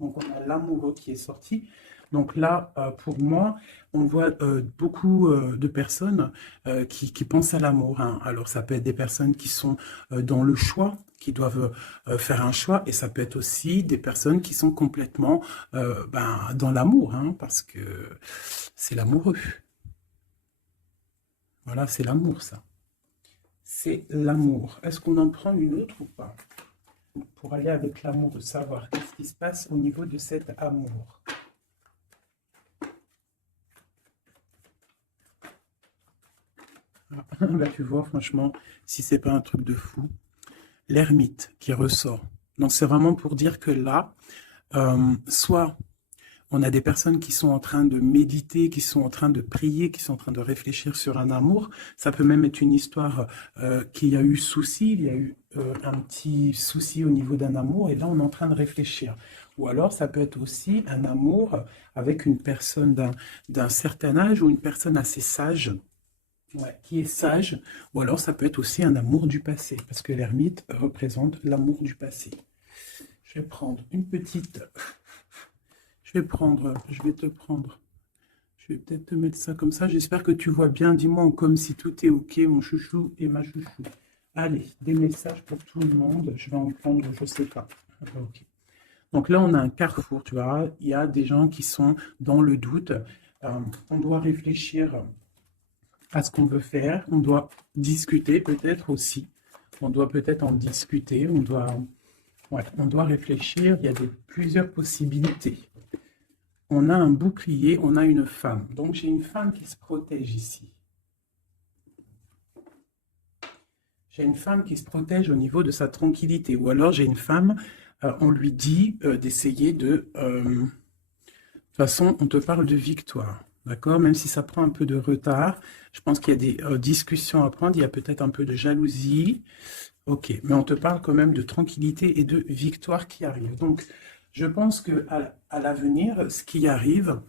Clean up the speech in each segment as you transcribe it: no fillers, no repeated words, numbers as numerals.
Donc, on a l'amoureux qui est sorti. Donc là, pour moi, on voit beaucoup de personnes qui pensent à l'amour, hein. Alors, ça peut être des personnes qui sont dans le choix, qui doivent faire un choix, et ça peut être aussi des personnes qui sont complètement dans l'amour, hein, parce que c'est l'amoureux. Voilà, c'est l'amour, ça. C'est l'amour. Est-ce qu'on en prend une autre ou pas? Pour aller avec l'amour, de savoir qu'est-ce qui se passe au niveau de cet amour. Là, tu vois, franchement, si c'est pas un truc de fou, l'ermite qui ressort. Donc, c'est vraiment pour dire que là, soit on a des personnes qui sont en train de méditer, qui sont en train de prier, qui sont en train de réfléchir sur un amour. Ça peut même être une histoire qui a eu souci, il y a eu un petit souci au niveau d'un amour, et là, on est en train de réfléchir. Ou alors, ça peut être aussi un amour avec une personne d'un certain âge ou une personne assez sage. Ouais, qui est sage, ou alors ça peut être aussi un amour du passé, parce que l'ermite représente l'amour du passé. Je vais prendre une petite... je vais te prendre. Je vais peut-être te mettre ça comme ça. J'espère que tu vois bien. Dis-moi comme si tout est OK, mon chouchou et ma chouchou. Allez, des messages pour tout le monde. Je vais en prendre, je sais pas. OK. Donc là, on a un carrefour, tu vois. Il y a des gens qui sont dans le doute. On doit réfléchir à ce qu'on veut faire. On doit discuter peut-être aussi. On doit peut-être en discuter. On doit réfléchir. Il y a plusieurs possibilités. On a un bouclier, on a une femme. Donc j'ai une femme qui se protège ici. J'ai une femme qui se protège au niveau de sa tranquillité. Ou alors j'ai une femme, on lui dit d'essayer de... de toute façon, on te parle de victoire. D'accord? Même si ça prend un peu de retard, je pense qu'il y a des discussions à prendre. Il y a peut-être un peu de jalousie. Ok, mais on te parle quand même de tranquillité et de victoire qui arrive. Donc, je pense qu'à l'avenir, ce qui arrive,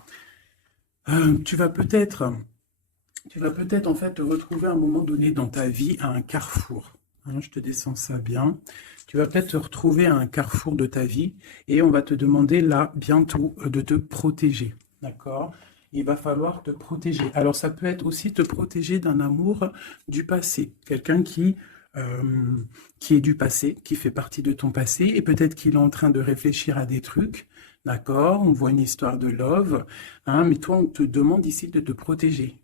tu vas peut-être en fait te retrouver à un moment donné dans ta vie à un carrefour. Hein, je te descends ça bien. Tu vas peut-être te retrouver à un carrefour de ta vie et on va te demander là bientôt de te protéger. D'accord? Il va falloir te protéger. Alors ça peut être aussi te protéger d'un amour du passé. Quelqu'un qui est du passé, qui fait partie de ton passé et peut-être qu'il est en train de réfléchir à des trucs. D'accord? On voit une histoire de love. Hein, mais toi, on te demande ici de te protéger.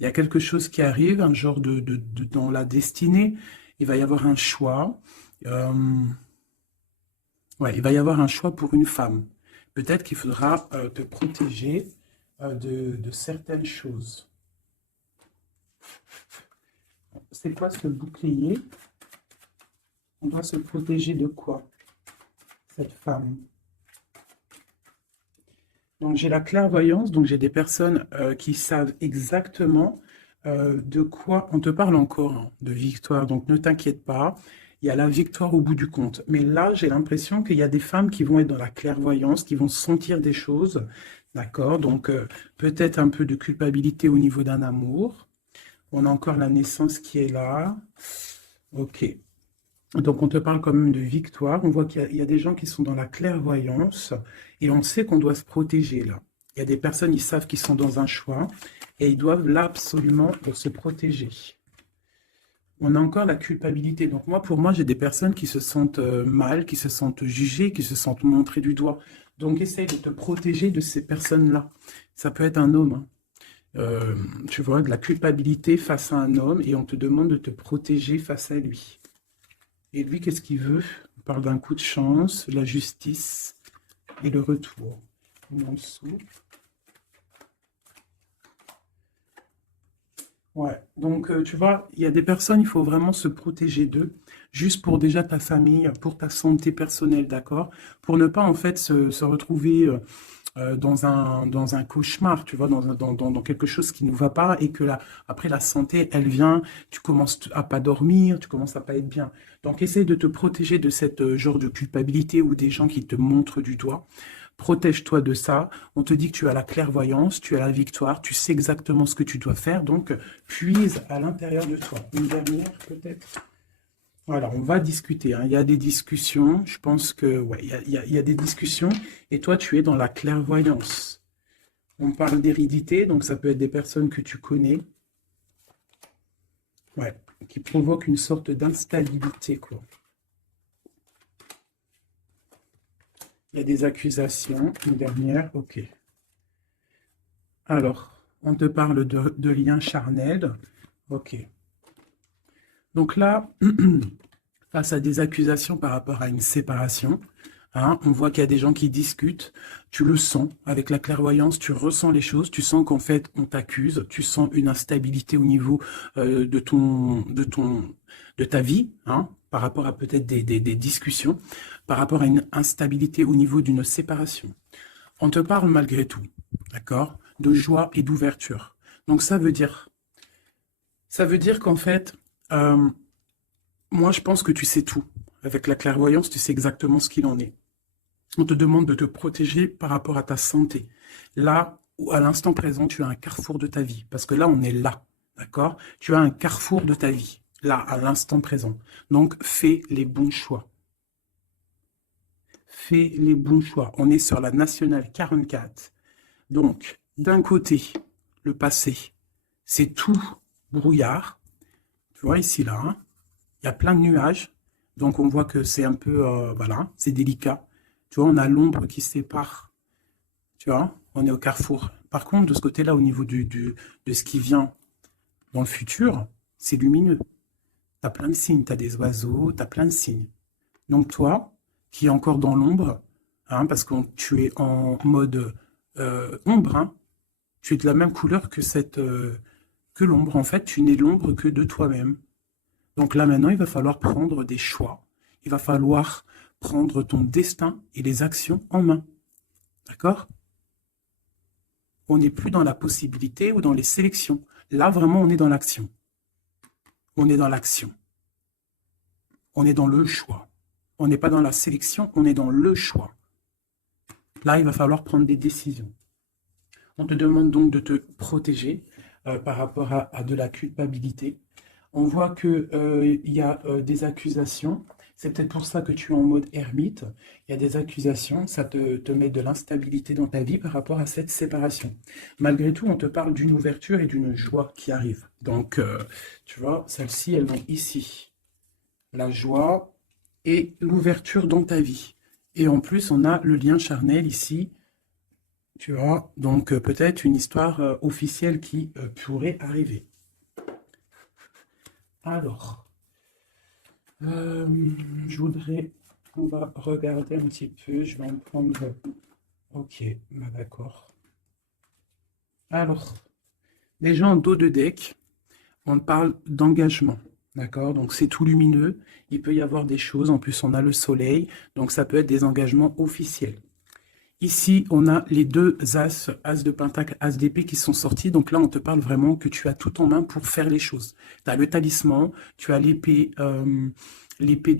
Il y a quelque chose qui arrive, un genre dans la destinée. Il va y avoir un choix. Euh, ouais, il va y avoir un choix pour une femme. Peut-être qu'il faudra te protéger de certaines choses. C'est quoi ce bouclier? On doit se protéger de quoi, cette femme? Donc j'ai la clairvoyance, donc j'ai des personnes qui savent exactement de quoi on te parle encore, hein, de victoire. Donc ne t'inquiète pas, il y a la victoire au bout du compte. Mais là, j'ai l'impression qu'il y a des femmes qui vont être dans la clairvoyance, qui vont sentir des choses, d'accord? Donc peut-être un peu de culpabilité au niveau d'un amour. On a encore la naissance qui est là. Ok. Donc, on te parle quand même de victoire. On voit qu'il y a des gens qui sont dans la clairvoyance et on sait qu'on doit se protéger là. Il y a des personnes, ils savent qu'ils sont dans un choix et ils doivent là absolument se protéger. On a encore la culpabilité. Donc, pour moi, j'ai des personnes qui se sentent mal, qui se sentent jugées, qui se sentent montrées du doigt. Donc, essaye de te protéger de ces personnes-là. Ça peut être un homme, hein. Tu vois, de la culpabilité face à un homme et on te demande de te protéger face à lui. Et lui, qu'est-ce qu'il veut? On parle d'un coup de chance, la justice et le retour. En dessous. Ouais, donc tu vois, il y a des personnes, il faut vraiment se protéger d'eux, juste pour déjà ta famille, pour ta santé personnelle, d'accord? Pour ne pas en fait se retrouver dans un cauchemar, tu vois, dans quelque chose qui ne va pas et que après la santé, elle vient, tu commences à pas dormir, tu commences à pas être bien. Donc, essaye de te protéger de cette genre de culpabilité ou des gens qui te montrent du doigt. Protège-toi de ça. On te dit que tu as la clairvoyance, tu as la victoire, tu sais exactement ce que tu dois faire. Donc, puise à l'intérieur de toi. Une dernière, peut-être? Voilà, on va discuter, hein. Il y a des discussions, je pense que, ouais, il y a des discussions, et toi, tu es dans la clairvoyance. On parle d'hérédité, donc ça peut être des personnes que tu connais, ouais, qui provoquent une sorte d'instabilité, quoi. Il y a des accusations, une dernière, ok. Alors, on te parle de liens charnels, ok. Donc là, face à des accusations par rapport à une séparation, hein, on voit qu'il y a des gens qui discutent, tu le sens avec la clairvoyance, tu ressens les choses, tu sens qu'en fait on t'accuse, tu sens une instabilité au niveau de ta vie, hein, par rapport à peut-être des discussions, par rapport à une instabilité au niveau d'une séparation. On te parle malgré tout, d'accord, de joie et d'ouverture. Donc ça veut dire qu'en fait, euh, moi je pense que tu sais tout. Avec la clairvoyance, tu sais exactement ce qu'il en est. On te demande de te protéger par rapport à ta santé. Là, à l'instant présent, tu as un carrefour de ta vie. Parce que là, on est là, d'accord? Tu as un carrefour de ta vie, là, à l'instant présent. Donc, fais les bons choix. Fais les bons choix. On est sur la nationale 44. Donc, d'un côté, le passé, c'est tout brouillard. Tu vois, ici, là, hein, il y a plein de nuages. Donc, on voit que c'est un peu, voilà, c'est délicat. Tu vois, on a l'ombre qui sépare. Tu vois, on est au carrefour. Par contre, de ce côté-là, au niveau de ce qui vient dans le futur, c'est lumineux. Tu as plein de signes, tu as des oiseaux, tu as plein de signes. Donc toi, qui es encore dans l'ombre, hein, parce que tu es en mode ombre, hein, tu es de la même couleur que que l'ombre. En fait, tu n'es l'ombre que de toi-même. Donc là, maintenant, il va falloir prendre des choix. Il va falloir prendre ton destin et les actions en main. D'accord? On n'est plus dans la possibilité ou dans les sélections. Là, vraiment, on est dans l'action. On est dans l'action. On est dans le choix. On n'est pas dans la sélection, on est dans le choix. Là, il va falloir prendre des décisions. On te demande donc de te protéger par rapport à de la culpabilité. On voit qu'il y a des accusations. C'est peut-être pour ça que tu es en mode ermite. Il y a des accusations, ça te met de l'instabilité dans ta vie par rapport à cette séparation. Malgré tout, on te parle d'une ouverture et d'une joie qui arrive. Donc, tu vois, celles-ci, elles vont ici. La joie et l'ouverture dans ta vie. Et en plus, on a le lien charnel ici. Tu vois, donc peut-être une histoire officielle qui pourrait arriver. Alors, je voudrais, on va regarder un petit peu, je vais en prendre, ok, bah d'accord. Alors, déjà en dos de deck, on parle d'engagement, d'accord? Donc c'est tout lumineux, il peut y avoir des choses, en plus on a le soleil, donc ça peut être des engagements officiels. Ici, on a les deux as, as de pentacle, as d'épée qui sont sortis. Donc là, on te parle vraiment que tu as tout en main pour faire les choses. Tu as le talisman, tu as l'épée l'épée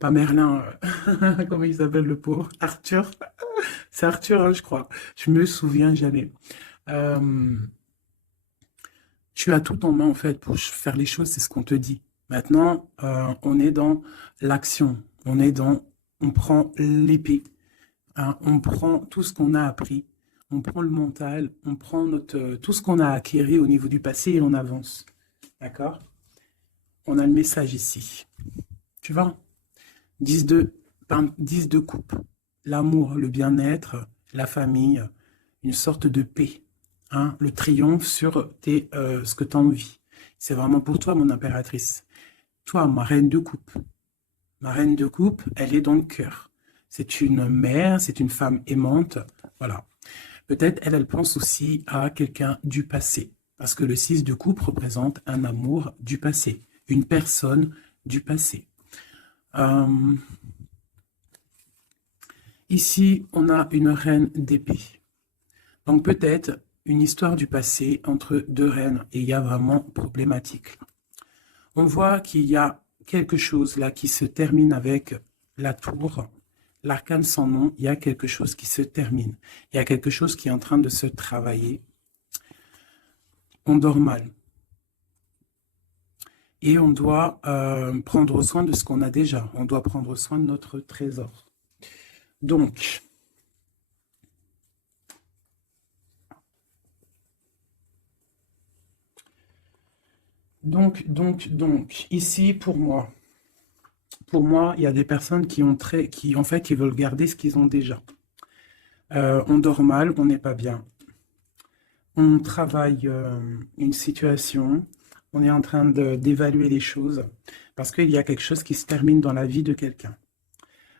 pas Merlin, comment il s'appelle le pauvre? Arthur. C'est Arthur, hein, je crois. Je me souviens jamais. Euh, Tu as tout en main, en fait, pour faire les choses, c'est ce qu'on te dit. Maintenant, on est dans l'action. On prend l'épée. Hein, on prend tout ce qu'on a appris, on prend le mental, on prend tout ce qu'on a acquis au niveau du passé et on avance. D'accord? On a le message ici. Tu vois? 10 de coupe. L'amour, le bien-être, la famille, une sorte de paix. Hein, le triomphe sur ce que tu as envie. C'est vraiment pour toi, mon impératrice. Toi, ma reine de coupe. Ma reine de coupe, elle est dans le cœur. C'est une mère, c'est une femme aimante. Voilà. Peut-être elle pense aussi à quelqu'un du passé. Parce que le 6 de coupe représente un amour du passé. Une personne du passé. Ici, on a une reine d'épée. Donc peut-être une histoire du passé entre deux reines. Et il y a vraiment problématique. On voit qu'il y a quelque chose là qui se termine avec la tour, l'arcane sans nom, il y a quelque chose qui se termine. Il y a quelque chose qui est en train de se travailler. On dort mal. et on doit prendre soin de ce qu'on a déjà. On doit prendre soin de notre trésor. Donc, ici, pour moi, il y a des personnes qui en fait, ils veulent garder ce qu'ils ont déjà. On dort mal, on n'est pas bien. On travaille une situation, on est en train d'évaluer les choses, parce qu'il y a quelque chose qui se termine dans la vie de quelqu'un.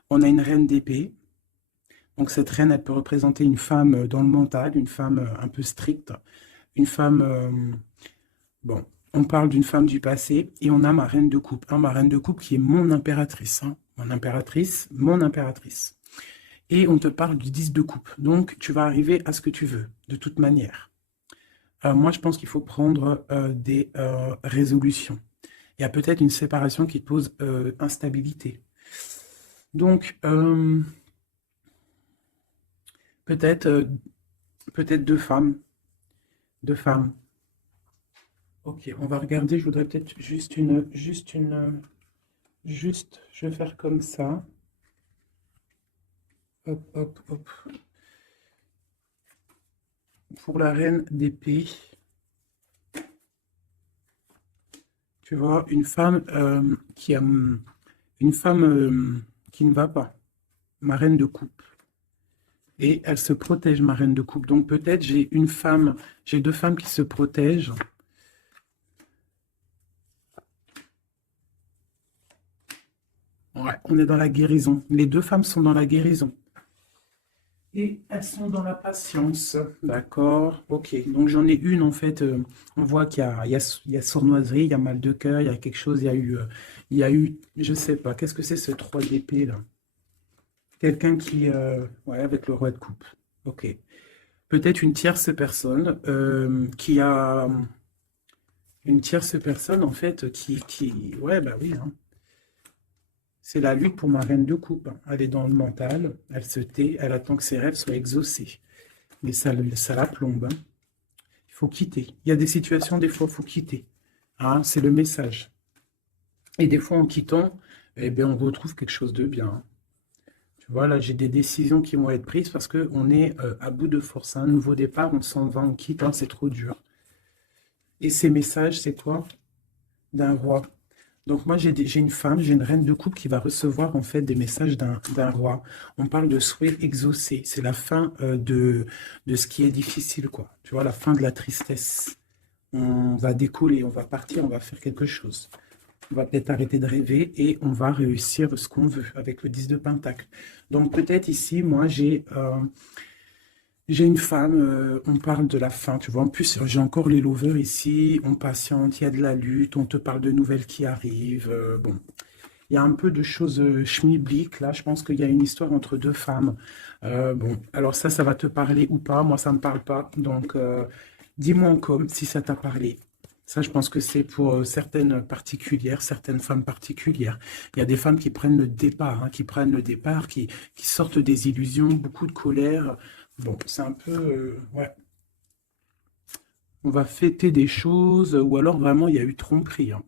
On a une reine d'épée. Donc cette reine, elle peut représenter une femme dans le mental, une femme un peu stricte, une femme... bon, on parle d'une femme du passé, et on a ma reine de coupe. Hein, ma reine de coupe qui est mon impératrice. Hein, mon impératrice. Et on te parle du 10 de coupe. Donc tu vas arriver à ce que tu veux, de toute manière. Moi, je pense qu'il faut prendre des résolutions. Il y a peut-être une séparation qui te pose instabilité. Donc, peut-être deux femmes. Deux femmes. Ok, on va regarder. Je voudrais peut-être je vais faire comme ça. Hop, hop, hop. Pour la reine d'épée, tu vois, une femme qui ne va pas, ma reine de coupe. Et elle se protège, ma reine de coupe. Donc peut-être j'ai deux femmes qui se protègent. Ouais, on est dans la guérison. Les deux femmes sont dans la guérison. Et elles sont dans la patience. D'accord. Ok. Donc j'en ai une, en fait. On voit qu'il y a sournoiserie, il y a mal de cœur, il y a quelque chose, il y a eu, je sais pas, qu'est-ce que c'est ce 3 d'épée là? Quelqu'un qui, ouais, avec le roi de coupe. Ok. Peut-être une tierce personne qui a, une tierce personne, en fait, ouais, bah oui, hein. C'est la lutte pour ma reine de coupe. Elle est dans le mental, elle se tait, elle attend que ses rêves soient exaucés. Mais ça la plombe. Hein. Il faut quitter. Il y a des situations, des fois, il faut quitter. Hein, c'est le message. Et des fois, en quittant, eh bien, on retrouve quelque chose de bien. Hein. Tu vois, là, j'ai des décisions qui vont être prises parce qu'on est à bout de force. Un nouveau départ, on s'en va, on quitte, hein, c'est trop dur. Et ces messages, c'est quoi? D'un roi. Donc moi, j'ai une femme, j'ai une reine de coupe qui va recevoir en fait des messages d'un roi. On parle de souhait exaucé. C'est la fin de ce qui est difficile, quoi. Tu vois, la fin de la tristesse. On va décoller, on va partir, on va faire quelque chose. On va peut-être arrêter de rêver et on va réussir ce qu'on veut avec le 10 de Pentacle. Donc peut-être ici, moi, j'ai une femme, on parle de la fin, tu vois. En plus, j'ai encore les lovers ici, on patiente, il y a de la lutte, on te parle de nouvelles qui arrivent. Bon, il y a un peu de choses schmilblick, là. Je pense qu'il y a une histoire entre deux femmes. Bon, alors ça va te parler ou pas. Moi, ça ne me parle pas. Donc, dis-moi en com si ça t'a parlé. Ça, je pense que c'est pour certaines particulières, certaines femmes particulières. Il y a des femmes qui prennent le départ, hein, qui sortent des illusions, beaucoup de colère. Bon, c'est un peu... ouais. On va fêter des choses, ou alors vraiment, il y a eu tromperie. Hein.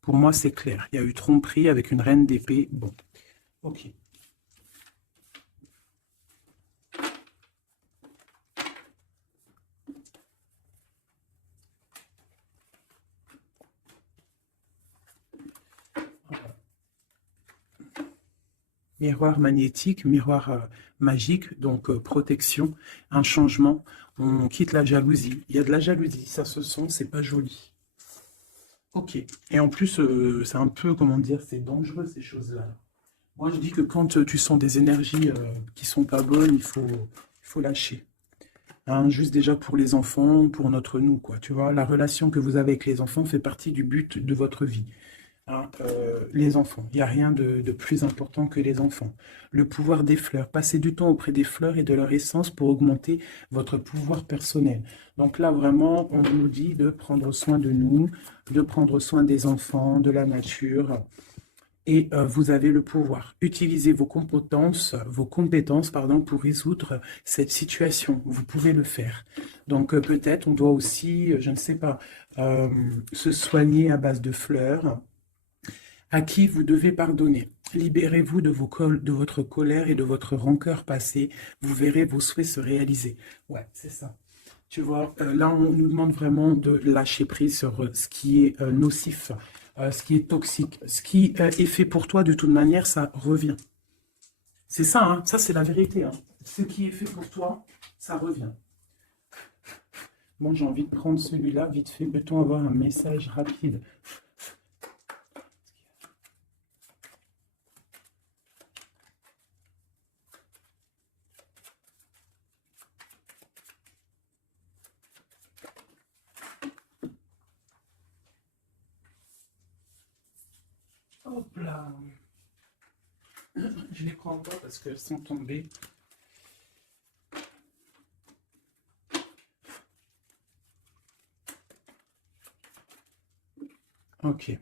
Pour moi, c'est clair. Il y a eu tromperie avec une reine d'épée. Bon, ok. Miroir magnétique, miroir magique, donc protection, un changement. On quitte la jalousie. Il y a de la jalousie, ça se sent, c'est pas joli. Ok. Et en plus, c'est un peu, comment dire, c'est dangereux ces choses-là. Moi, je dis que quand tu sens des énergies qui sont pas bonnes, il faut lâcher. Hein, juste déjà pour les enfants, pour notre nous, quoi. Tu vois, la relation que vous avez avec les enfants fait partie du but de votre vie. Hein, les enfants, il n'y a rien de plus important que les enfants. Le pouvoir des fleurs, passer du temps auprès des fleurs et de leur essence pour augmenter votre pouvoir personnel. Donc là, vraiment, on nous dit de prendre soin de nous, de prendre soin des enfants, de la nature. et vous avez le pouvoir. Utilisez vos compétences, pardon, pour résoudre cette situation. Vous pouvez le faire. Donc peut-être on doit aussi, je ne sais pas, se soigner à base de fleurs. À qui vous devez pardonner. Libérez-vous de votre colère et de votre rancœur passée. Vous verrez vos souhaits se réaliser. Ouais, c'est ça. Tu vois, là, on nous demande vraiment de lâcher prise sur ce qui est nocif, ce qui est toxique. Ce qui est fait pour toi, de toute manière, ça revient. C'est ça, hein, ça c'est la vérité. Hein. Ce qui est fait pour toi, ça revient. Bon, j'ai envie de prendre celui-là, vite fait. Peut-on avoir un message rapide? Hop là. Je les prends pas parce qu'elles sont tombées. Ok.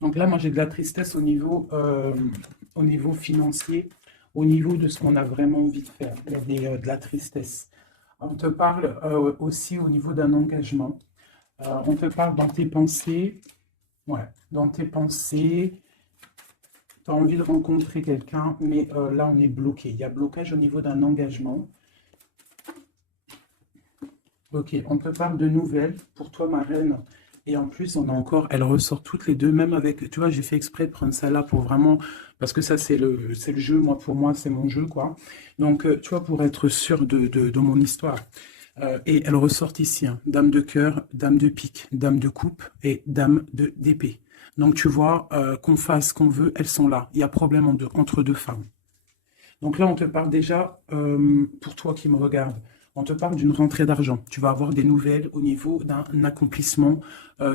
Donc là, moi, j'ai de la tristesse au niveau financier, au niveau de ce qu'on a vraiment envie de faire. Il y a de la tristesse. On te parle aussi au niveau d'un engagement. On te parle dans tes pensées. Ouais, dans tes pensées, tu as envie de rencontrer quelqu'un, mais là, on est bloqué. Il y a blocage au niveau d'un engagement. Ok, on te parle de nouvelles pour toi, ma reine. Et en plus, on a encore, elles ressortent toutes les deux, même avec, tu vois, j'ai fait exprès de prendre ça là pour vraiment, parce que ça, c'est le jeu, moi, pour moi, c'est mon jeu, quoi. Donc, tu vois, pour être sûr de mon histoire. Et elles ressortent ici, hein. Dame de cœur, dame de pique, dame de coupe et dame d'épée. Donc, tu vois, qu'on fasse, qu'on veut, elles sont là. Il y a problème entre deux femmes. Donc là, on te parle déjà, pour toi qui me regarde, on te parle d'une rentrée d'argent. Tu vas avoir des nouvelles au niveau d'un accomplissement,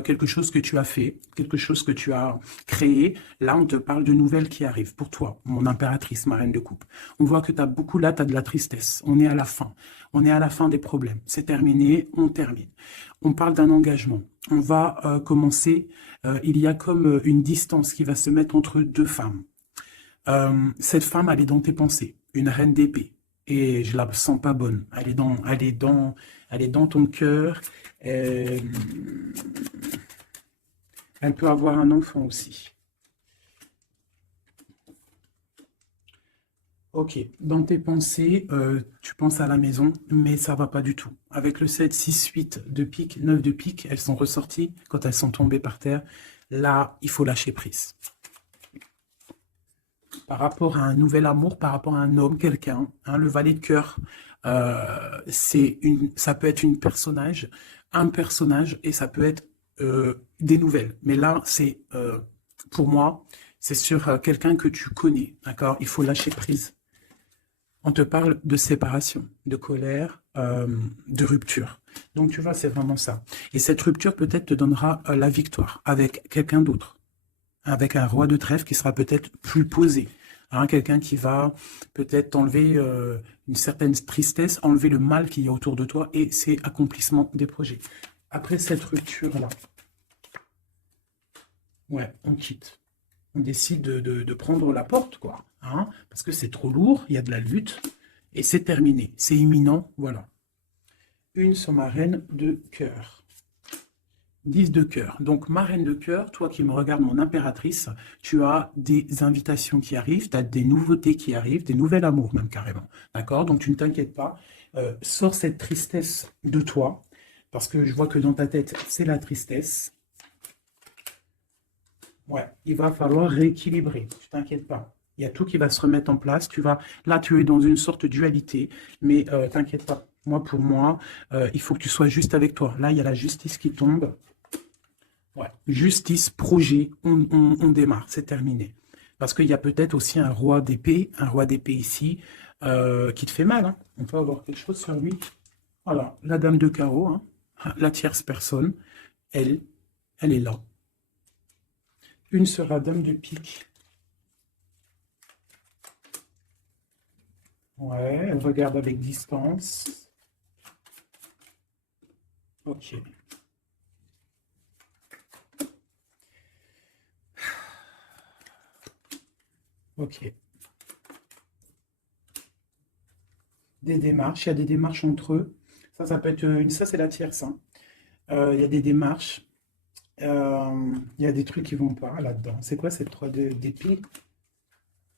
quelque chose que tu as fait, quelque chose que tu as créé. Là, on te parle de nouvelles qui arrivent pour toi, mon impératrice, ma reine de coupe. On voit que tu as beaucoup là, tu as de la tristesse. On est à la fin. On est à la fin des problèmes. C'est terminé, on termine. On parle d'un engagement. On va commencer, il y a comme une distance qui va se mettre entre deux femmes. Cette femme, elle est dans tes pensées, une reine d'épée. Et je la sens pas bonne. Elle est dans ton cœur. Euh, Elle peut avoir un enfant aussi. Ok, dans tes pensées, tu penses à la maison, mais ça va pas du tout. Avec le 7, 6, 8 de pique, 9 de pique, elles sont ressorties quand elles sont tombées par terre. Là, il faut lâcher prise. Par rapport à un nouvel amour, par rapport à un homme, quelqu'un, hein, le valet de cœur, ça peut être un personnage, et ça peut être des nouvelles. Mais là, c'est pour moi, c'est sur quelqu'un que tu connais, d'accord? Il faut lâcher prise. On te parle de séparation, de colère, de rupture. Donc tu vois, c'est vraiment ça. Et cette rupture peut-être te donnera la victoire avec quelqu'un d'autre, avec un roi de trèfle qui sera peut-être plus posé. Hein, quelqu'un qui va peut-être t'enlever une certaine tristesse, enlever le mal qu'il y a autour de toi et c'est accomplissement des projets. Après cette rupture-là, ouais, on quitte. On décide de prendre la porte, quoi. Hein, parce que c'est trop lourd, il y a de la lutte et c'est terminé. C'est imminent, voilà. Une sur ma reine de cœur. 10 de cœur. Donc, ma reine de cœur, toi qui me regardes, mon impératrice, tu as des invitations qui arrivent, tu as des nouveautés qui arrivent, des nouvelles amours même carrément. D'accord? Donc, tu ne t'inquiètes pas. Sors cette tristesse de toi, parce que je vois que dans ta tête, c'est la tristesse. Ouais, il va falloir rééquilibrer. Tu t'inquiètes pas. Il y a tout qui va se remettre en place. Là, tu es dans une sorte de dualité, mais t'inquiète pas. Moi, pour moi, il faut que tu sois juste avec toi. Là, il y a la justice qui tombe. Ouais. Justice, projet, on démarre, c'est terminé. Parce qu'il y a peut-être aussi un roi d'épée ici, qui te fait mal. Hein. On peut avoir quelque chose sur lui. Voilà, la dame de carreau, hein, la tierce personne, elle, elle est là. Une sera dame de pique. Ouais, elle regarde avec distance. Ok. Ok. Des démarches, il y a des démarches entre eux. Ça peut être ça c'est la tierce, hein. Il y a des démarches, il y a des trucs qui vont pas là-dedans. C'est quoi cette 3 d'épée?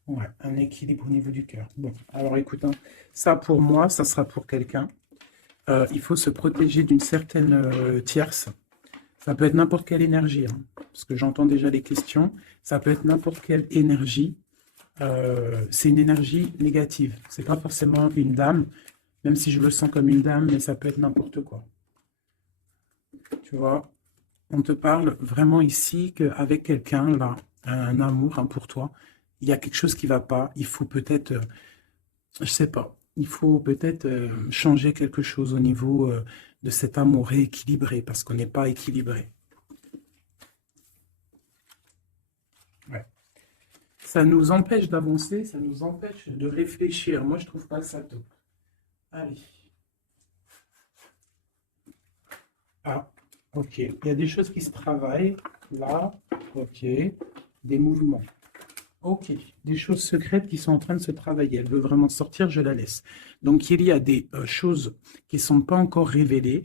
Ouais, un équilibre au niveau du cœur. Bon, alors écoute, hein, ça pour moi, ça sera pour quelqu'un. Il faut se protéger d'une certaine tierce. Ça peut être n'importe quelle énergie, hein, parce que j'entends déjà les questions. Ça peut être n'importe quelle énergie. C'est une énergie négative. C'est pas forcément une dame, même si je le sens comme une dame, mais ça peut être n'importe quoi. Tu vois, on te parle vraiment ici qu'avec quelqu'un, là, un amour hein, pour toi, il y a quelque chose qui va pas. Il faut peut-être, je sais pas, il faut peut-être changer quelque chose au niveau de cet amour rééquilibré, parce qu'on n'est pas équilibré. Ouais. Ça nous empêche d'avancer, ça nous empêche de réfléchir. Moi, je trouve pas ça top. Allez. Ah, ok. Il y a des choses qui se travaillent. Là, ok. Des mouvements. Ok. Des choses secrètes qui sont en train de se travailler. Elle veut vraiment sortir, je la laisse. Donc, il y a des choses qui ne sont pas encore révélées,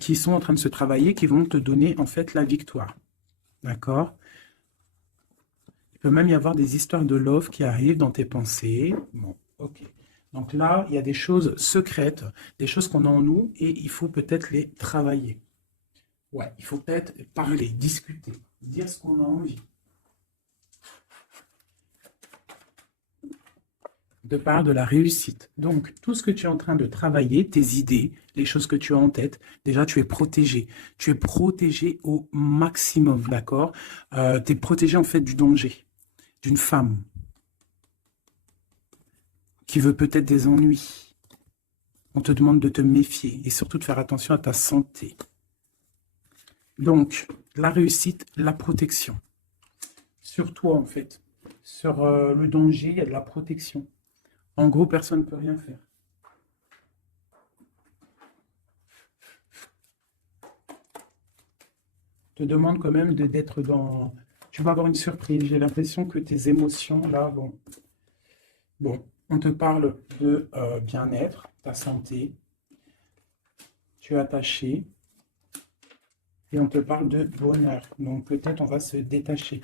qui sont en train de se travailler, qui vont te donner en fait la victoire. D'accord? Il peut même y avoir des histoires de love qui arrivent dans tes pensées. Bon, ok. Donc là, il y a des choses secrètes, des choses qu'on a en nous et il faut peut-être les travailler. Ouais, il faut peut-être parler, discuter, dire ce qu'on a envie. De part de la réussite. Donc, tout ce que tu es en train de travailler, tes idées, les choses que tu as en tête, déjà, tu es protégé. Tu es protégé au maximum, d'accord? Tu es protégé en fait du danger, d'une femme qui veut peut-être des ennuis. On te demande de te méfier et surtout de faire attention à ta santé. Donc, la réussite, la protection. Sur toi, en fait. Sur le danger, il y a de la protection. En gros, personne ne peut rien faire. Te demande quand même d'être dans... Tu vas avoir une surprise. J'ai l'impression que tes émotions, là, bon, on te parle de bien-être, ta santé. Tu es attaché. Et on te parle de bonheur. Donc peut-être on va se détacher.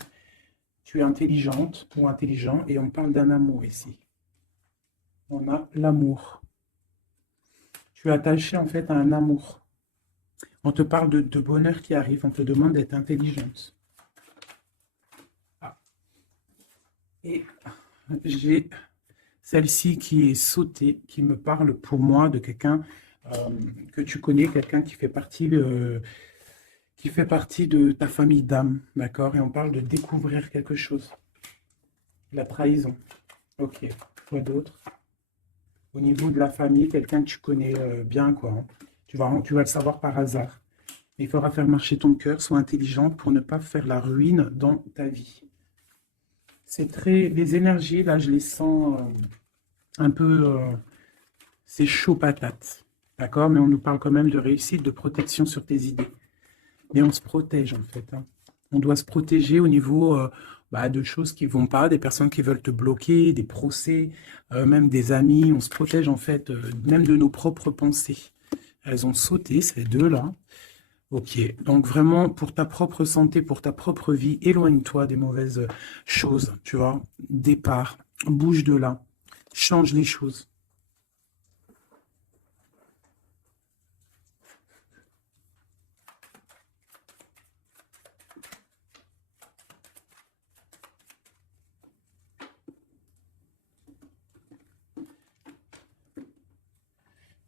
Tu es intelligente ou intelligent et on parle d'un amour ici. On a l'amour. Tu es attaché en fait à un amour. On te parle de bonheur qui arrive. On te demande d'être intelligente. Ah. Et j'ai celle-ci qui est sautée, qui me parle pour moi de quelqu'un que tu connais, quelqu'un qui fait partie de ta famille d'âme, d'accord? Et on parle de découvrir quelque chose. La trahison. Ok. Quoi d'autre? Au niveau de la famille, quelqu'un que tu connais bien, quoi, hein. Tu vas le savoir par hasard. Il faudra faire marcher ton cœur, sois intelligente pour ne pas faire la ruine dans ta vie. C'est très... Les énergies, là, je les sens un peu... c'est chaud patate. D'accord? Mais on nous parle quand même de réussite, de protection sur tes idées. Mais on se protège, en fait, hein. On doit se protéger au niveau de choses qui ne vont pas, des personnes qui veulent te bloquer, des procès, même des amis. On se protège, en fait, même de nos propres pensées. Elles ont sauté, ces deux-là. Ok, donc vraiment, pour ta propre santé, pour ta propre vie, éloigne-toi des mauvaises choses, tu vois. Départ, bouge de là, change les choses.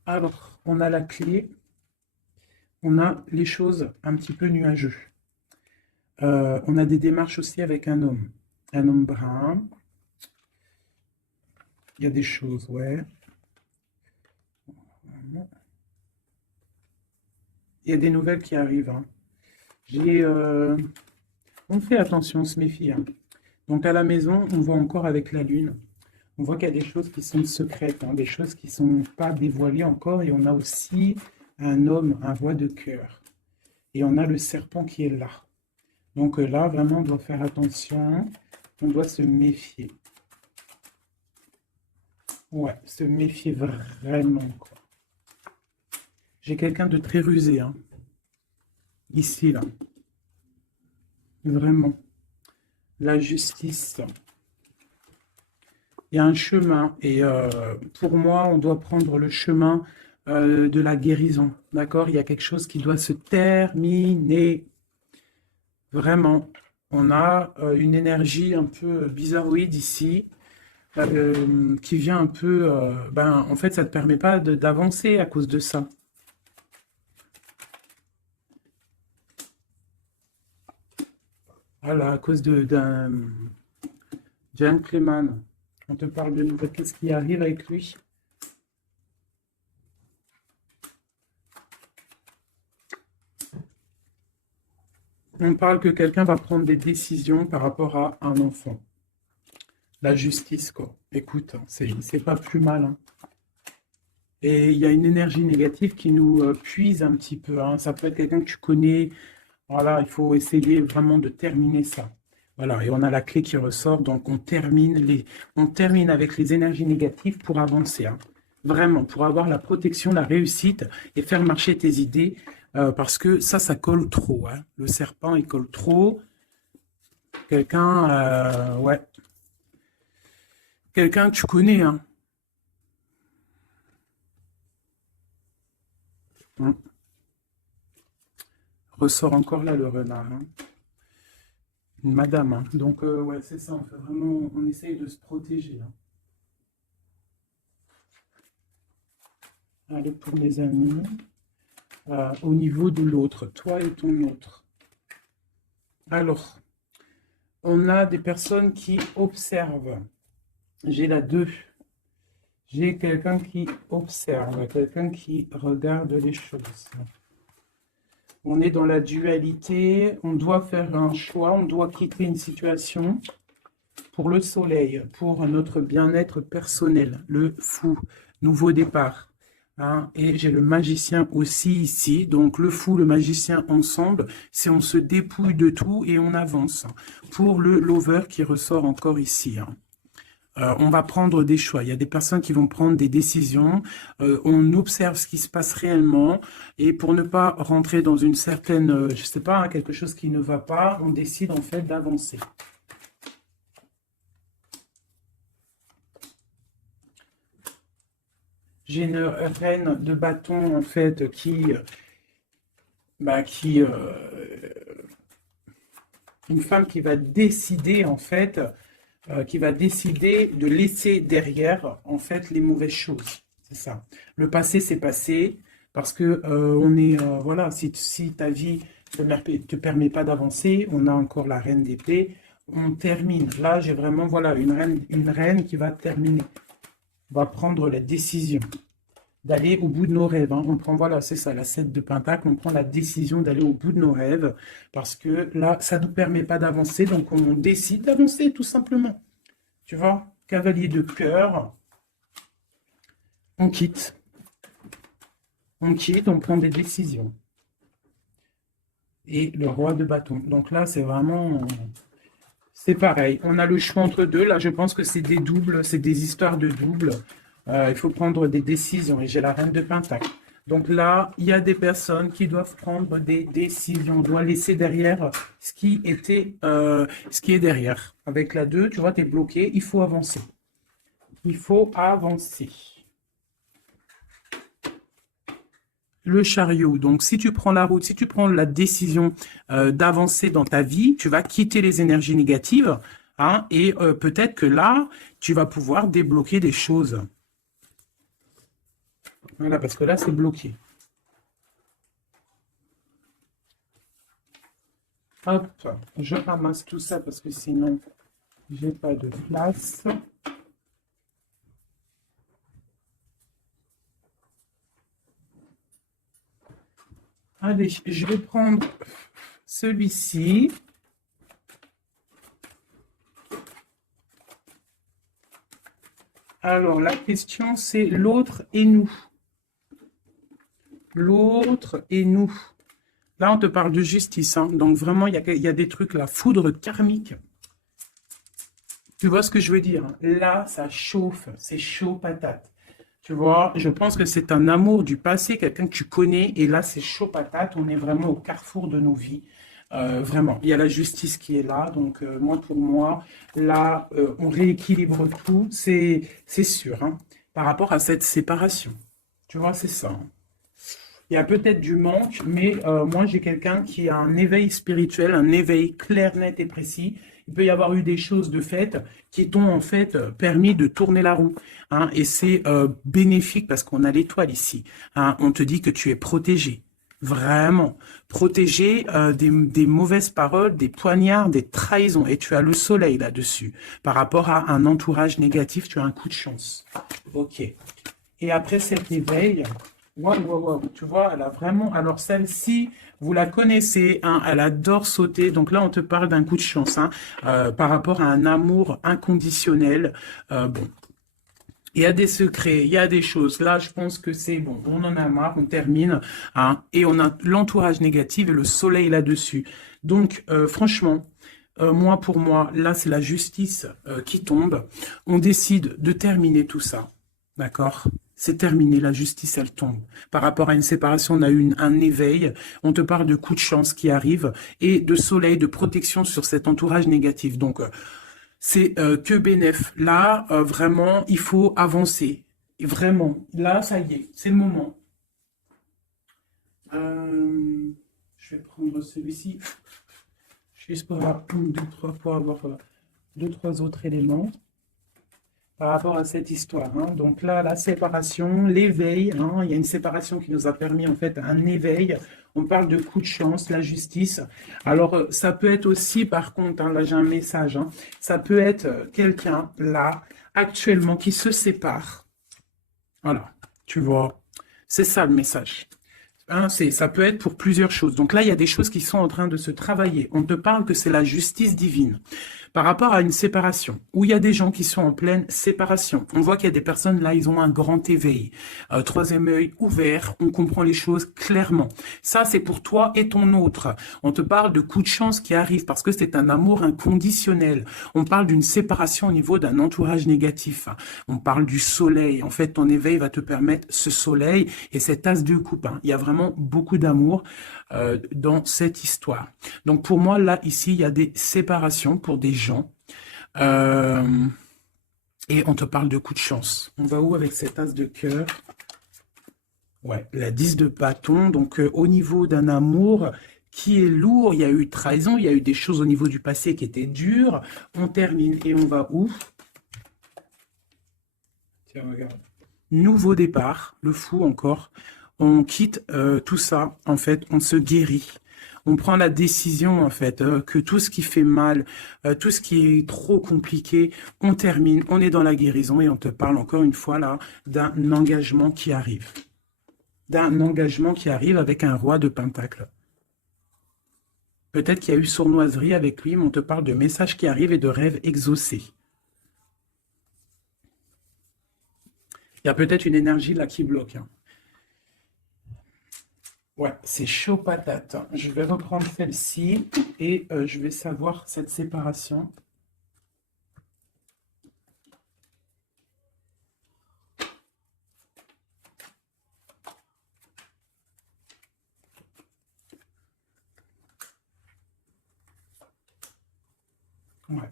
Alors, on a la clé, on a les choses un petit peu nuageux. On a des démarches aussi avec un homme brun. Il y a des choses, ouais. Il y a des nouvelles qui arrivent, hein. J'ai, on fait attention, on se méfie, hein. Donc à la maison, on voit encore avec la lune, on voit qu'il y a des choses qui sont secrètes, hein, des choses qui ne sont pas dévoilées encore. Et on a aussi un homme, un roi de cœur. Et on a le serpent qui est là. Donc là, vraiment, on doit faire attention, on doit se méfier. Ouais, se méfier vraiment, quoi. J'ai quelqu'un de très rusé, hein. Ici, là. Vraiment. La justice. Il y a un chemin. Et pour moi, on doit prendre le chemin de la guérison. D'accord? Il y a quelque chose qui doit se terminer. Vraiment. On a une énergie un peu bizarroïde ici. Qui vient un peu... ben, en fait, ça ne te permet pas d'avancer à cause de ça. Voilà, à cause d'un gentleman. On te parle de nouveau. Qu'est-ce qui arrive avec lui? On parle que quelqu'un va prendre des décisions par rapport à un enfant. La justice, quoi. Écoute, hein, c'est pas plus mal, hein. Et il y a une énergie négative qui nous puise un petit peu, hein. Ça peut être quelqu'un que tu connais. Voilà, il faut essayer vraiment de terminer ça. Voilà, et on a la clé qui ressort, donc on termine avec les énergies négatives pour avancer, hein. Vraiment, pour avoir la protection, la réussite et faire marcher tes idées, parce que ça colle trop, hein. Le serpent, il colle trop. Quelqu'un, ouais, quelqu'un que tu connais, hein. Hum. Ressort encore là le renard, hein. Une madame, hein. Donc, ouais, c'est ça, on fait vraiment, on essaye de se protéger, hein. Allez, pour les amis, au niveau de l'autre, toi et ton autre. Alors, on a des personnes qui observent. J'ai la 2. J'ai quelqu'un qui observe, quelqu'un qui regarde les choses. On est dans la dualité, on doit faire un choix, on doit quitter une situation pour le soleil, pour notre bien-être personnel, le fou, nouveau départ. Hein, et j'ai le magicien aussi ici, donc le fou, le magicien ensemble, c'est on se dépouille de tout et on avance. Pour le lover qui ressort encore ici, hein. On va prendre des choix. Il y a des personnes qui vont prendre des décisions. On observe ce qui se passe réellement. Et pour ne pas rentrer dans une certaine, je sais pas, hein, quelque chose qui ne va pas, on décide en fait d'avancer. J'ai une reine de bâton en fait une femme qui va décider en fait qui va décider de laisser derrière, en fait, les mauvaises choses. C'est ça. Le passé, c'est passé, parce que on est, voilà, si ta vie te permet pas d'avancer, on a encore la reine d'épée, on termine. Là, j'ai vraiment, voilà, une reine qui va terminer, va prendre la décision d'aller au bout de nos rêves, hein. On prend, voilà, c'est ça, la 7 de Pentacle, on prend la décision d'aller au bout de nos rêves, parce que là, ça ne nous permet pas d'avancer, donc on décide d'avancer, tout simplement. Tu vois, cavalier de cœur, on quitte, on prend des décisions. Et le roi de bâton. Donc là, c'est vraiment, c'est pareil. On a le choix entre deux. Là, je pense que c'est des doubles, c'est des histoires de doubles. Il faut prendre des décisions. Et j'ai la reine de Pentacle. Donc là, il y a des personnes qui doivent prendre des décisions. On doit laisser derrière ce qui était, ce qui est derrière. Avec la 2, tu vois, tu es bloqué. Il faut avancer. Il faut avancer. Le chariot. Donc, si tu prends la route, si tu prends la décision d'avancer dans ta vie, tu vas quitter les énergies négatives. Hein, et peut-être que là, tu vas pouvoir débloquer des choses. Voilà, parce que là, c'est bloqué. Hop, je ramasse tout ça parce que sinon, j'ai pas de place. Allez, je vais prendre celui-ci. Alors, la question, c'est l'autre et nous. L'autre et nous. Là, on te parle de justice, hein. Donc, vraiment, il y a des trucs, la foudre karmique Tu vois ce que je veux dire? Là, ça chauffe, c'est chaud patate. Tu vois, je pense que c'est un amour du passé, quelqu'un que tu connais, et là, c'est chaud patate. On est vraiment au carrefour de nos vies. Vraiment, il y a la justice qui est là. Donc, moi, pour moi, là, on rééquilibre tout, c'est sûr, hein, par rapport à cette séparation. Tu vois, c'est ça, hein. Il y a peut-être du manque, mais moi, j'ai quelqu'un qui a un éveil spirituel, un éveil clair, net et précis. Il peut y avoir eu des choses de fait qui t'ont en fait permis de tourner la roue, hein, et c'est bénéfique parce qu'on a l'étoile ici, hein. On te dit que tu es protégé, vraiment protégé des mauvaises paroles, des poignards, des trahisons. Et tu as le soleil là-dessus. Par rapport à un entourage négatif, tu as un coup de chance. Ok. Et après cet éveil, waouh, waouh, waouh, tu vois, elle a vraiment. Alors, celle-ci, vous la connaissez, hein, elle adore sauter. Donc là, on te parle d'un coup de chance, hein, par rapport à un amour inconditionnel. Bon, il y a des secrets, il y a des choses. Là, je pense que c'est bon, on en a marre, on termine, hein, et on a l'entourage négatif et le soleil là-dessus. Donc, franchement, moi, pour moi, là, c'est la justice qui tombe. On décide de terminer tout ça. D'accord? C'est terminé, la justice, elle tombe. Par rapport à une séparation, on a eu un éveil. On te parle de coups de chance qui arrivent et de soleil, de protection sur cet entourage négatif. Donc, c'est que bénéf. Là, vraiment, il faut avancer. Et vraiment, là, ça y est, c'est le moment. Je vais prendre celui-ci, juste pour avoir une, deux, trois, pour avoir deux, trois autres éléments par rapport à cette histoire, hein. Donc là, la séparation, l'éveil, hein, il y a une séparation qui nous a permis en fait un éveil. On parle de coup de chance, la justice. Alors, ça peut être aussi, par contre, hein, là j'ai un message, hein, ça peut être quelqu'un là, actuellement, qui se sépare. Voilà, tu vois, c'est ça le message. Hein, ça peut être pour plusieurs choses. Donc là, il y a des choses qui sont en train de se travailler. On te parle que c'est la justice divine par rapport à une séparation, où il y a des gens qui sont en pleine séparation. On voit qu'il y a des personnes là, ils ont un grand éveil, troisième œil ouvert, on comprend les choses clairement. Ça, c'est pour toi et ton autre. On te parle de coups de chance qui arrivent parce que c'est un amour inconditionnel. On parle d'une séparation au niveau d'un entourage négatif. On parle du soleil. En fait, ton éveil va te permettre ce soleil et cet as de coupe, hein. Il y a vraiment beaucoup d'amour dans cette histoire. Donc pour moi, là, ici, il y a des séparations pour des gens. Euh, et on te parle de coup de chance. On va où avec cet as de cœur? Ouais, la 10 de bâton. Donc au niveau d'un amour qui est lourd, il y a eu trahison, il y a eu des choses au niveau du passé qui étaient dures. On termine et on va où? Tiens, regarde. Nouveau départ, le fou encore. On quitte tout ça, en fait, on se guérit. On prend la décision, en fait, que tout ce qui fait mal, tout ce qui est trop compliqué, on termine, on est dans la guérison et on te parle encore une fois là d'un engagement qui arrive. D'un engagement qui arrive avec un roi de pentacle. Peut-être qu'il y a eu sournoiserie avec lui, mais on te parle de messages qui arrivent et de rêves exaucés. Il y a peut-être une énergie là qui bloque, hein. Ouais, c'est chaud patate. Je vais reprendre celle-ci et je vais savoir cette séparation. Ouais.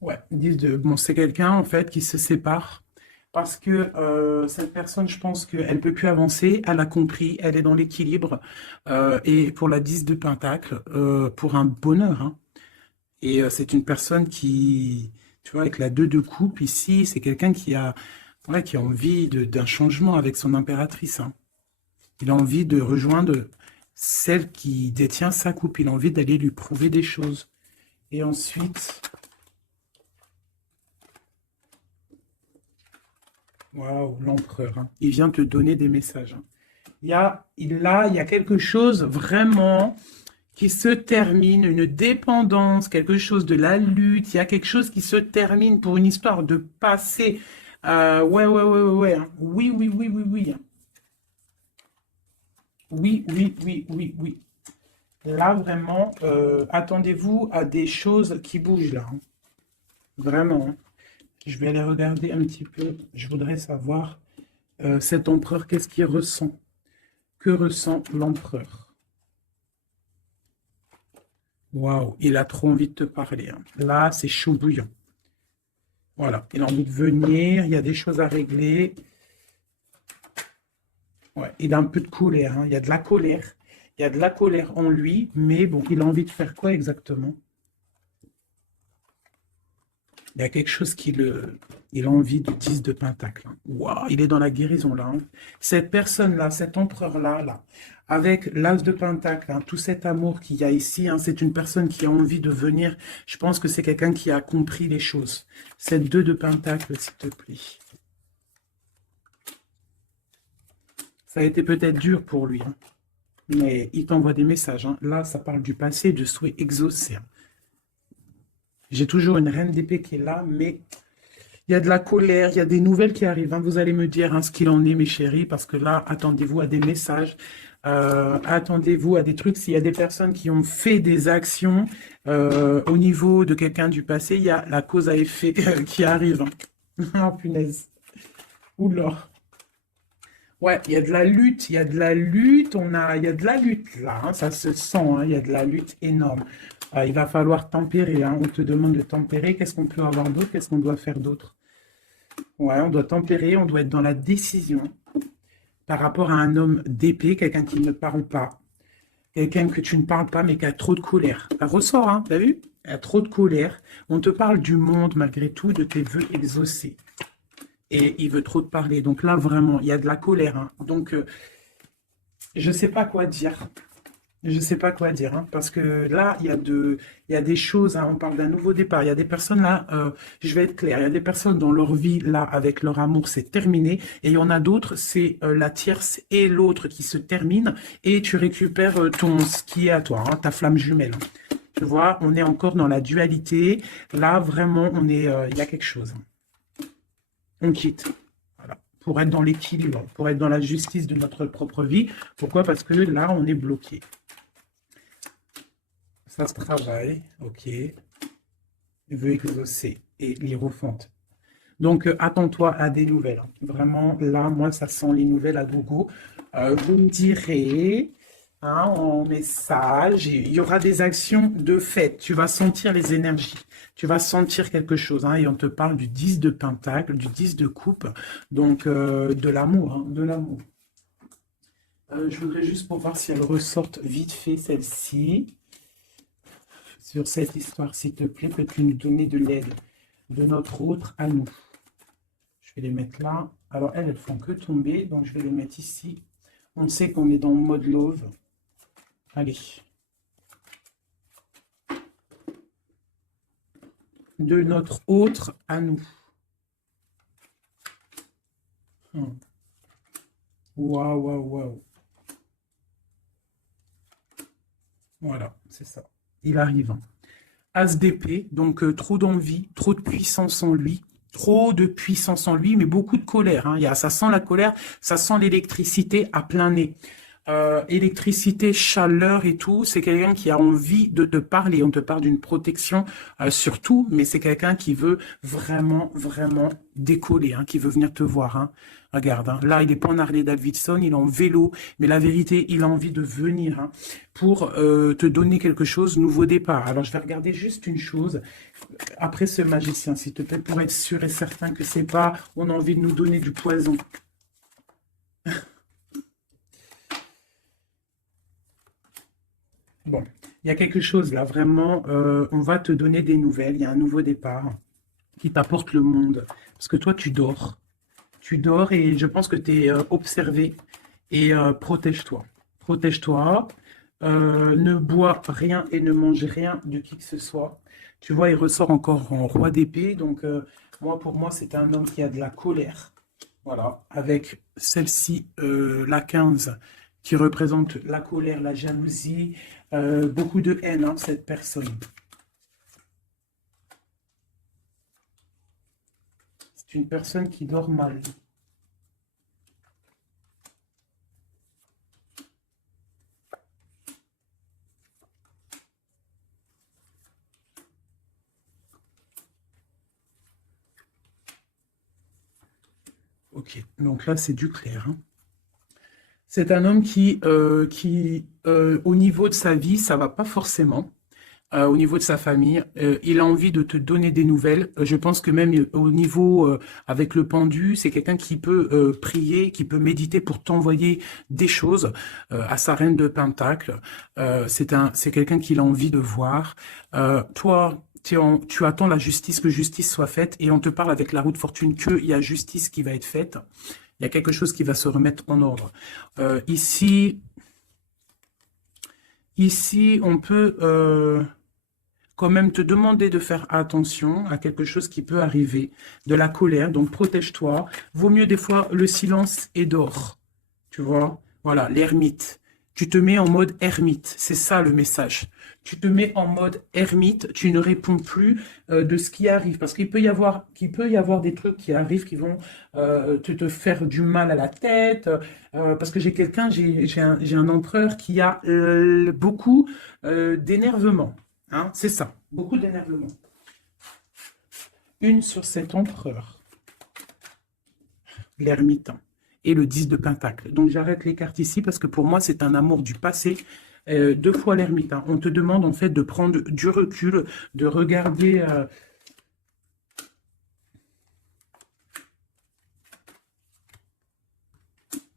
Ouais, ils disent bon, c'est quelqu'un en fait qui se sépare parce que cette personne, je pense qu'elle peut plus avancer, elle a compris, elle est dans l'équilibre et pour la 10 de Pentacle, pour un bonheur, hein. Et c'est une personne qui, tu vois, avec la 2 de coupe ici, c'est quelqu'un qui a, ouais, qui a envie d'un changement avec son impératrice, hein. Il a envie de rejoindre celle qui détient sa coupe, il a envie d'aller lui prouver des choses. Et ensuite, waouh, l'empereur, hein. Il vient te donner des messages, hein. Il y a quelque chose vraiment qui se termine, une dépendance, quelque chose de la lutte. Il y a quelque chose qui se termine pour une histoire de passé. Ouais, ouais, ouais, ouais, ouais, hein. Oui, oui, oui, oui, oui, hein. Oui, oui, oui, oui, oui. Là, vraiment, attendez-vous à des choses qui bougent, là. Hein. Vraiment. Hein. Je vais aller regarder un petit peu. Je voudrais savoir, cet empereur, qu'est-ce qu'il ressent? Que ressent l'empereur? Waouh, il a trop envie de te parler. Hein. Là, c'est chaud bouillant. Voilà, il a envie de venir, il y a des choses à régler. Ouais, il a un peu de colère, hein. Il y a de la colère. Il y a de la colère en lui, mais bon, il a envie de faire quoi exactement? Il y a quelque chose il a envie du 10 de Pentacle. Hein. Waouh, il est dans la guérison là. Hein. Cette personne-là, cet empereur-là, là, avec l'As de Pentacle, hein, tout cet amour qu'il y a ici, hein, c'est une personne qui a envie de venir. Je pense que c'est quelqu'un qui a compris les choses. Cette 2 de Pentacle, s'il te plaît. Ça a été peut-être dur pour lui, hein, mais il t'envoie des messages. Hein. Là, ça parle du passé, de souhait exaucé. Hein. J'ai toujours une reine d'épée qui est là, mais il y a de la colère, il y a des nouvelles qui arrivent. Hein. Vous allez me dire hein, ce qu'il en est, mes chéris, parce que là, attendez-vous à des messages, attendez-vous à des trucs. S'il y a des personnes qui ont fait des actions au niveau de quelqu'un du passé, il y a la cause à effet qui arrive. Hein. Oh, punaise. Oula. Ouais, il y a de la lutte, il y a de la lutte, il y a de la lutte là, hein, ça se sent, hein, il y a de la lutte énorme. Il va falloir tempérer, hein, on te demande de tempérer, qu'est-ce qu'on peut avoir d'autre, qu'est-ce qu'on doit faire d'autre? Ouais, on doit tempérer, on doit être dans la décision par rapport à un homme d'épée, quelqu'un qui ne parle pas, quelqu'un que tu ne parles pas mais qui a trop de colère. Ça ressort, hein, t'as vu? Il a trop de colère. On te parle du monde malgré tout, de tes vœux exaucés. Et il veut trop te parler. Donc là, vraiment, il y a de la colère. Hein. Donc, je ne sais pas quoi dire. Je ne sais pas quoi dire, hein, parce que là, il y a des choses, hein, on parle d'un nouveau départ. Il y a des personnes là, je vais être clair, il y a des personnes dans leur vie, là, avec leur amour, c'est terminé. Et il y en a d'autres, c'est la tierce et l'autre qui se terminent, et tu récupères ce qui est à toi, hein, ta flamme jumelle. Hein. Tu vois, on est encore dans la dualité. Là, vraiment, il y a quelque chose. On quitte. Voilà. Pour être dans l'équilibre, pour être dans la justice de notre propre vie. Pourquoi? Parce que là, on est bloqué. Ça se travaille, ok. Il veut exaucer et l'hiérophante. Donc, attends-toi à des nouvelles. Hein. Vraiment, là, moi, ça sent les nouvelles à gogo. Vous me direz hein, en message, il y aura des actions de fête. Tu vas sentir les énergies. Tu vas sentir quelque chose. Hein, et on te parle du 10 de pentacle, du 10 de coupe. Donc, de l'amour, hein, de l'amour. Je voudrais juste pour voir si elle ressorte vite fait, celle-ci. Sur cette histoire, s'il te plaît, peux-tu nous donner de l'aide de notre autre à nous? Je vais les mettre là. Alors, elles font que tomber, donc je vais les mettre ici. On sait qu'on est dans le mode love. Allez. De notre autre à nous. Waouh, waouh, waouh. Voilà, c'est ça. Il arrive. Hein. As d'épée, donc trop d'envie, trop de puissance en lui, trop de puissance en lui, mais beaucoup de colère. Hein. Ça sent la colère, ça sent l'électricité à plein nez. Électricité, chaleur et tout, c'est quelqu'un qui a envie de te parler. On te parle d'une protection surtout, mais c'est quelqu'un qui veut vraiment, vraiment décoller, hein, qui veut venir te voir. Hein. Regarde, hein, là, il n'est pas en Harley Davidson, il est en vélo, mais la vérité, il a envie de venir hein, pour te donner quelque chose, nouveau départ. Alors, je vais regarder juste une chose après ce magicien, s'il te plaît, pour être sûr et certain que c'est pas, on a envie de nous donner du poison. Bon, il y a quelque chose là, vraiment, on va te donner des nouvelles, il y a un nouveau départ qui t'apporte le monde. Parce que toi, tu dors. Tu dors et je pense que tu es observé et protège-toi. Protège-toi, ne bois rien et ne mange rien de qui que ce soit. Tu vois, il ressort encore en roi d'épée, donc moi, pour moi, c'est un homme qui a de la colère. Voilà, avec celle-ci, la 15, qui représente la colère, la jalousie, beaucoup de haine, hein, cette personne. C'est une personne qui dort mal. Ok, donc là, c'est du clair, hein. C'est un homme qui au niveau de sa vie, ça va pas forcément. Au niveau de sa famille, il a envie de te donner des nouvelles. Je pense que même au niveau avec le pendu, c'est quelqu'un qui peut prier, qui peut méditer pour t'envoyer des choses à sa reine de Pentacle. C'est quelqu'un qu'il a envie de voir. Toi, tu attends la justice, que justice soit faite, et on te parle avec la roue de fortune qu'il y a justice qui va être faite. Il y a quelque chose qui va se remettre en ordre. Ici, on peut quand même te demander de faire attention à quelque chose qui peut arriver, de la colère, donc protège-toi. Vaut mieux des fois le silence est d'or, tu vois. Voilà, l'ermite. Tu te mets en mode ermite, c'est ça le message. Tu te mets en mode ermite, tu ne réponds plus de ce qui arrive, parce qu'il peut y avoir des trucs qui arrivent qui vont te faire du mal à la tête, parce que j'ai un empereur qui a beaucoup d'énervement. Hein, c'est ça, beaucoup d'énervement. Une sur cet empereur, l'ermite, et le 10 de Pentacle. Donc j'arrête les cartes ici parce que pour moi c'est un amour du passé. Deux fois l'ermite. On te demande en fait de prendre du recul, de regarder...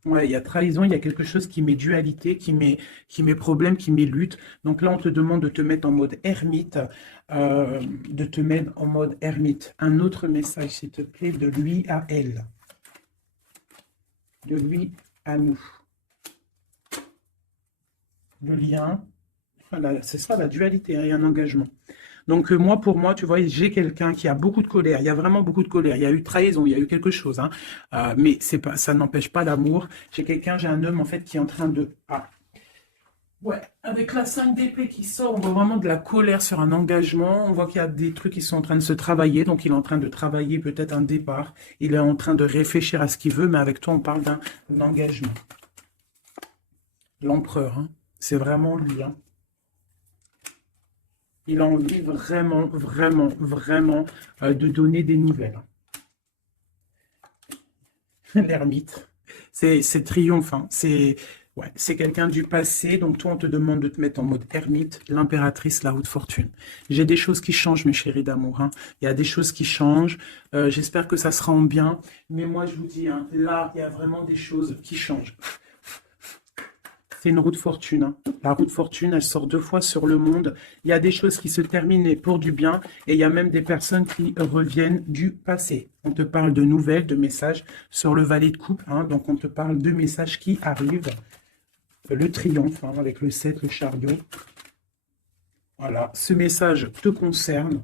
Ouais, il y a trahison, il y a quelque chose qui met dualité, qui met problème, qui met lutte. Donc là, on te demande de te mettre en mode ermite, de te mettre en mode ermite. Un autre message, s'il te plaît, de lui à elle, de lui à nous. Le lien, voilà, c'est ça la dualité, hein, et un engagement. Donc moi, pour moi, tu vois, j'ai quelqu'un qui a beaucoup de colère. Il y a vraiment beaucoup de colère. Il y a eu trahison, il y a eu quelque chose, hein. Mais c'est pas, ça n'empêche pas l'amour. J'ai un homme en fait qui est en train de... Ah. Ouais, avec la 5 d'épée qui sort, on voit vraiment de la colère sur un engagement. On voit qu'il y a des trucs qui sont en train de se travailler. Donc il est en train de travailler peut-être un départ. Il est en train de réfléchir à ce qu'il veut. Mais avec toi, on parle d'un engagement. L'empereur, hein. C'est vraiment lui, hein. Il a envie vraiment, vraiment, vraiment de donner des nouvelles. L'ermite, c'est triomphe, hein. C'est quelqu'un du passé, donc toi on te demande de te mettre en mode ermite, l'impératrice, la roue de fortune. J'ai des choses qui changent, mes chéris d'amour, hein. Il y a des choses qui changent, j'espère que ça sera en bien, mais moi je vous dis, hein, là il y a vraiment des choses qui changent. C'est une roue de fortune, hein. La roue de fortune, elle sort 2 fois sur le monde. Il y a des choses qui se terminent pour du bien et il y a même des personnes qui reviennent du passé. On te parle de nouvelles, de messages sur le valet de coupe, hein. Donc on te parle de messages qui arrivent. Le triomphe, hein, avec le 7, le chariot. Voilà, ce message te concerne.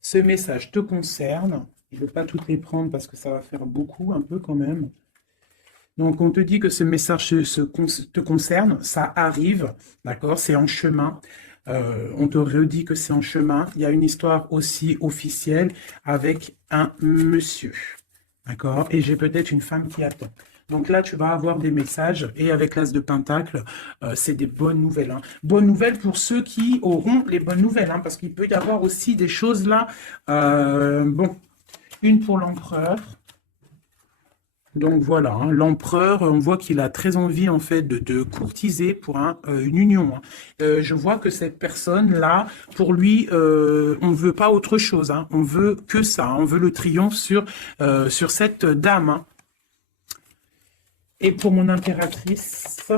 Ce message te concerne. Je ne vais pas toutes les prendre parce que ça va faire beaucoup, un peu quand même. Donc, on te dit que ce message te concerne, ça arrive, d'accord, c'est en chemin. On te redit que c'est en chemin. Il y a une histoire aussi officielle avec un monsieur, d'accord, et j'ai peut-être une femme qui attend. Donc là, tu vas avoir des messages, et avec l'As de Pentacle, c'est des bonnes nouvelles, hein. Bonnes nouvelles pour ceux qui auront les bonnes nouvelles, hein, parce qu'il peut y avoir aussi des choses là. Bon, une pour l'empereur. Donc voilà, hein, l'empereur, on voit qu'il a très envie en fait de courtiser pour une union, hein. Je vois que cette personne-là, pour lui, on ne veut pas autre chose, hein. On veut que ça, hein. On veut le triomphe sur cette dame, hein. Et pour mon impératrice,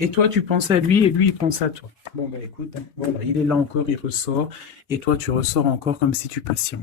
et toi tu penses à lui et lui il pense à toi. Bon bah écoute, hein, voilà, il est là encore, il ressort, et toi tu ressors encore comme si tu patientes.